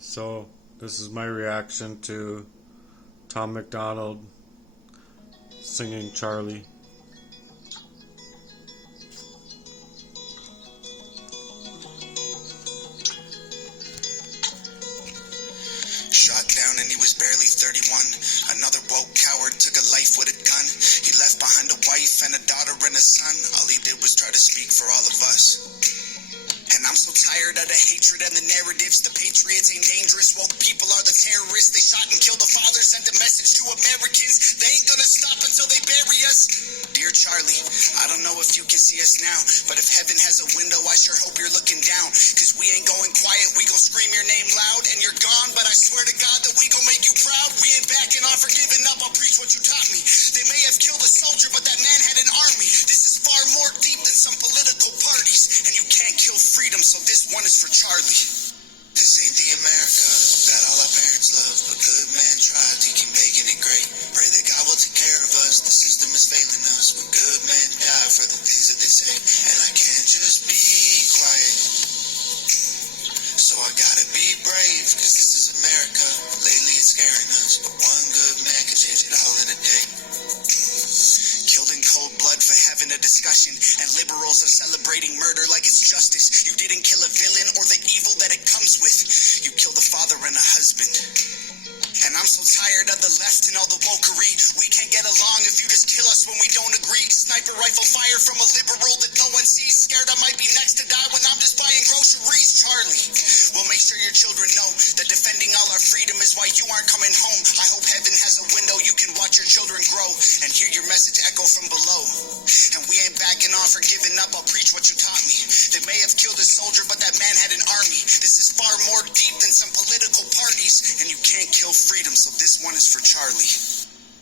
So, this is my reaction to Tom MacDonald singing Charlie. Shot down and he was barely 31. Another woke coward took a life with a gun. He left behind a wife and a daughter and a son. All he did was try to speak for all of us. And I'm so tired of the hatred and the narratives. The patriots ain't dangerous. Woke people are the terrorists. They shot and killed the father, sent a message to Americans. They ain't gonna stop until they bury us. Dear Charlie, I don't know if you can see us now, but if heaven has a window, I sure hope you're looking down. Cause we ain't going quiet, we gon' scream your name loud. And you're gone, but I swear to God that we gon' make you proud. We ain't backing off or giving up, I'll preach what you taught me. They may have killed a soldier, but that man had an army. This is far more deep than some political parties. And you can't kill freedom, so this one is for Charlie. This ain't the America that all our parents love, but good man tried to keep making it great. Pray that God will take care of us, the system is failing us. When good men die for the things that they say, and I can't just be quiet. So I gotta be brave, cause this is America. Lately it's scaring us, but one good man can change it all in a day. Killed in cold blood for having a discussion, and liberals are celebrating murder like it's justice. You didn't kill a villain or the evil that it comes with. You killed a father and a husband. And I'm so tired of the left and all the wokery. We can't get along if you just kill us when we don't agree. Sniper rifle fire from a liberal that no one sees. Scared I might be next to die when I'm just buying groceries. Charlie, we'll make sure your children know that defending all our freedom is why you aren't coming home. I hope heaven has a window you can watch your children grow and hear your message echo from below. And we ain't backing off or giving up, I'll preach what you taught me. They may have killed a soldier, but that man had an army. This is far more deep than some political parties. And you can't kill freedom, so this one is for Charlie.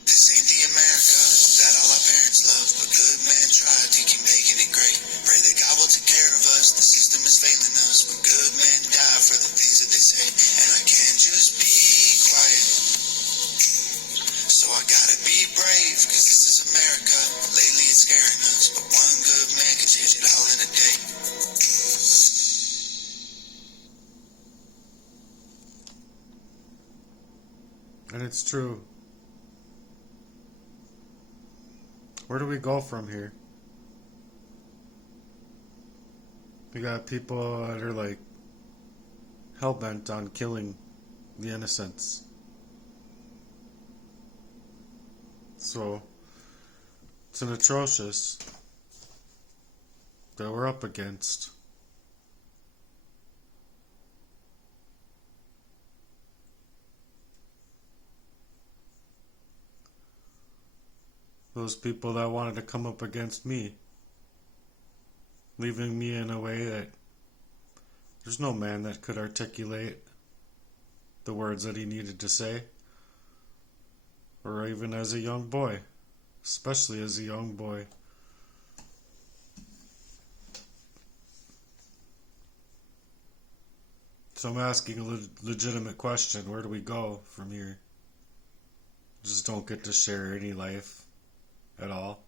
This ain't the America that all our parents love, but good men try to keep making it great. Pray that God will take care of us, the system is failing us. When good men die for the things that they say, and I can't just be quiet. So I gotta be brave, cause this is America. Lately it's scaring us, but one good man can change it all in a day. And it's true. Where do we go from here? We got people that are like hell-bent on killing the innocents. So, it's an atrocious that we're up against. Those people that wanted to come up against me, leaving me in a way that there's no man that could articulate the words that he needed to say, or even as a young boy, especially as a young boy. So I'm asking a legitimate question: where do we go from here? Just don't get to share any life at all.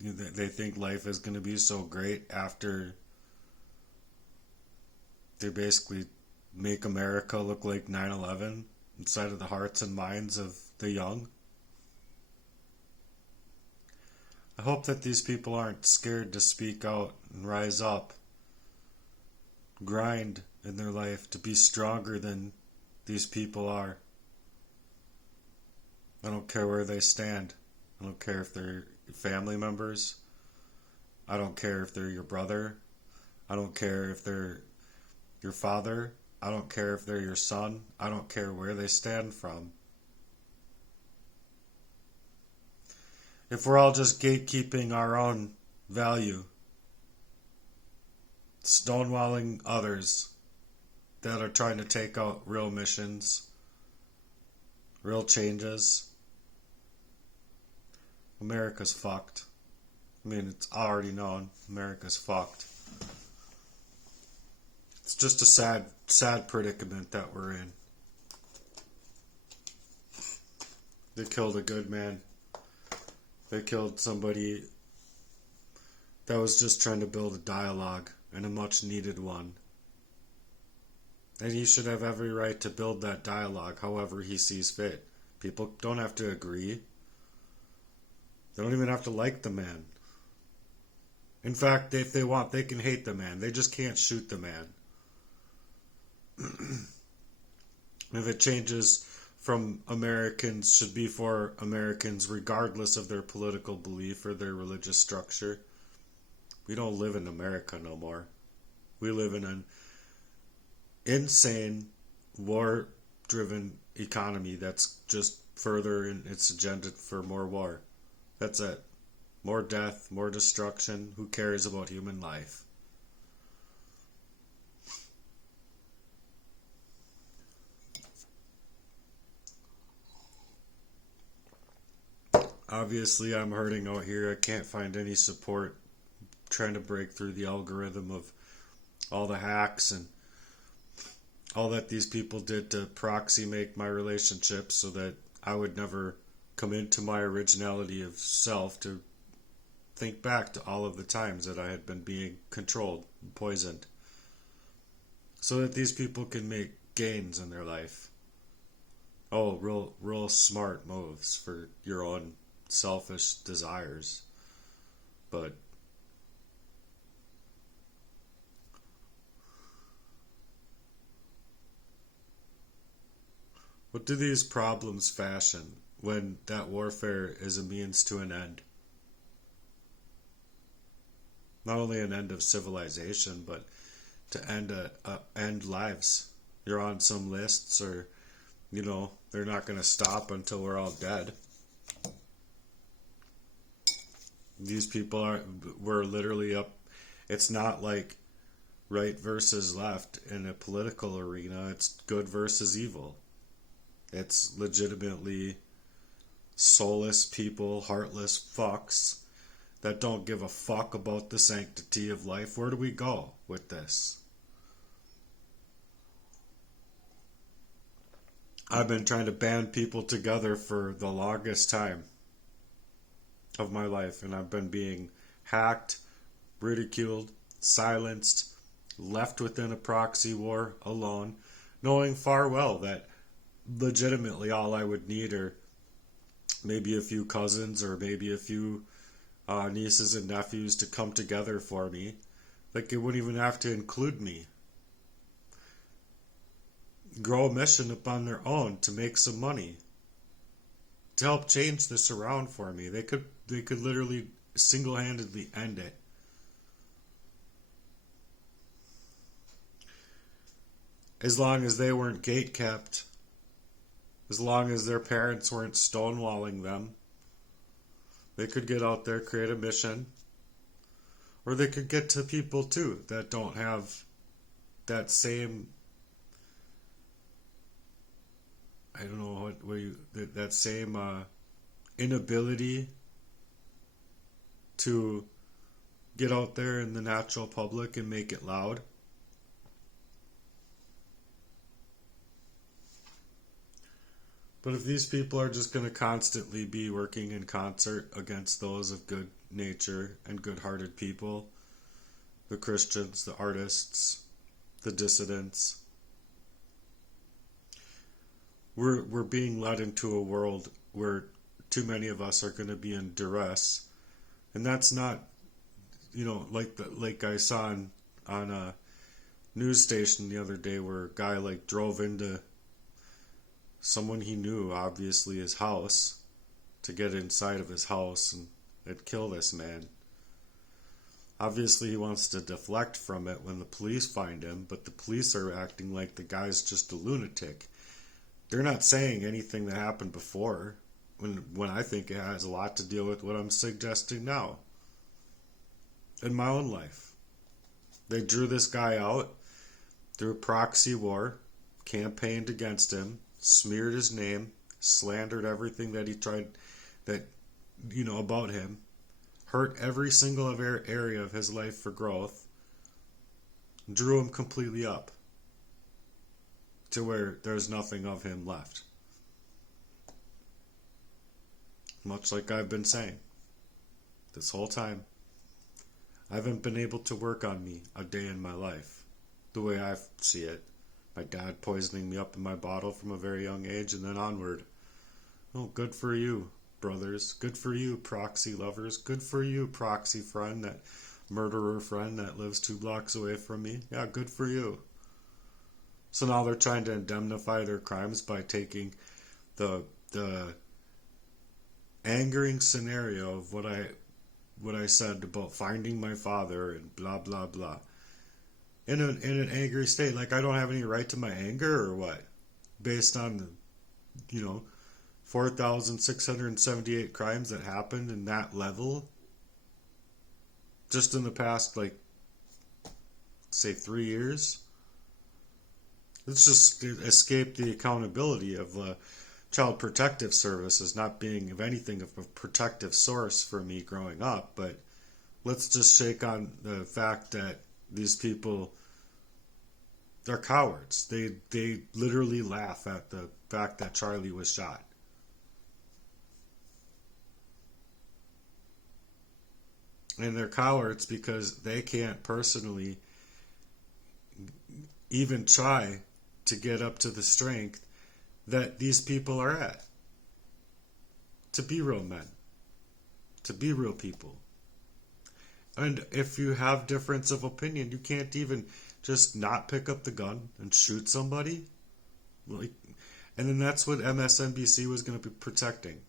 They think life is going to be so great after they basically make America look like 9/11 inside of the hearts and minds of the young. I hope that these people aren't scared to speak out and rise up, grind in their life to be stronger than these people are. I don't care where they stand. I don't care if they're family members. I don't care if they're your brother. I don't care if they're your father. I don't care if they're your son. I don't care where they stand from. If we're all just gatekeeping our own value, stonewalling others that are trying to take out real missions, real changes, America's fucked. I mean, it's already known. America's fucked. It's just a sad predicament that we're in. They killed a good man. They killed somebody that was just trying to build a dialogue, and a much needed one, And he should have every right to build that dialogue however he sees fit. People don't have to agree. They don't even have to like the man. In fact, if they want, they can hate the man. They just can't shoot the man. If it changes from Americans should be for Americans regardless of their political belief or their religious structure, we don't live in America no more. We live in an insane, war-driven economy that's just further in its agenda for more war. That's it. More death, more destruction. Who cares about human life? Obviously, I'm hurting out here. I can't find any support trying to break through the algorithm of all the hacks and all that these people did to proxy make my relationship so that I would never come into my originality of self to think back to all of the times that I had been being controlled and poisoned so that these people can make gains in their life. Oh, real smart moves for your own selfish desires. But what do these problems fashion when that warfare is a means to an end? Not only an end of civilization, but to end lives. You're on some lists, or they're not going to stop until we're all dead. These people we're literally up. It's not like right versus left in a political arena. It's good versus evil. It's legitimately soulless people, heartless fucks that don't give a fuck about the sanctity of life. Where do we go with this? I've been trying to band people together for the longest time of my life, and I've been being hacked, ridiculed, silenced, left within a proxy war alone, knowing far well that legitimately all I would need are maybe a few cousins or maybe a few nieces and nephews to come together for me. Like, it wouldn't even have to include me. Grow a mission upon their own to make some money, to help change this around for me. They could literally single-handedly end it. As long as they weren't gatekept, as long as their parents weren't stonewalling them, they could get out there, create a mission, or they could get to people too that don't have that same, I don't know that same inability to get out there in the natural public and make it loud. But if these people are just going to constantly be working in concert against those of good nature and good-hearted people, the Christians, the artists, the dissidents, we're being led into a world where too many of us are going to be in duress. And that's not, like I saw on a news station the other day where a guy drove into someone he knew, obviously his house, to get inside of his house and kill this man. Obviously he wants to deflect from it when the police find him, but the police are acting like the guy's just a lunatic. They're not saying anything that happened before, when I think it has a lot to deal with what I'm suggesting now. In my own life. They drew this guy out through a proxy war, campaigned against him, smeared his name, slandered everything that he tried, about him, hurt every single area of his life for growth, drew him completely up to where there's nothing of him left. Much like I've been saying this whole time, I haven't been able to work on me a day in my life the way I see it. My dad poisoning me up in my bottle from a very young age and then onward. Oh, good for you, brothers. Good for you, proxy lovers. Good for you, proxy friend, that murderer friend that lives 2 blocks away from me. Yeah, good for you. So now they're trying to indemnify their crimes by taking the angering scenario of what I said about finding my father and blah blah blah in an angry state. Like, I don't have any right to my anger or what? Based on the 4,678 crimes that happened in that level just in the past, like, say 3 years. It's just escaped the accountability of Child Protective Services not being of anything of a protective source for me growing up. But let's just shake on the fact that these people, they're cowards. They literally laugh at the fact that Charlie was shot. And they're cowards because they can't personally even try to get up to the strength that these people are at. To be real men. To be real people. And if you have difference of opinion, you can't even just not pick up the gun and shoot somebody. Like, and then that's what MSNBC was going to be protecting.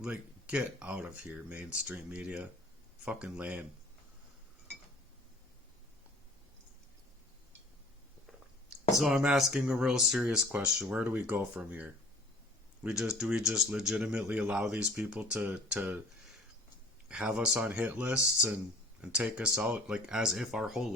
Like, get out of here, mainstream media. Fucking lame. So I'm asking a real serious question. Where do we go from here? Do we just legitimately allow these people to have us on hit lists and take us out, like, as if our whole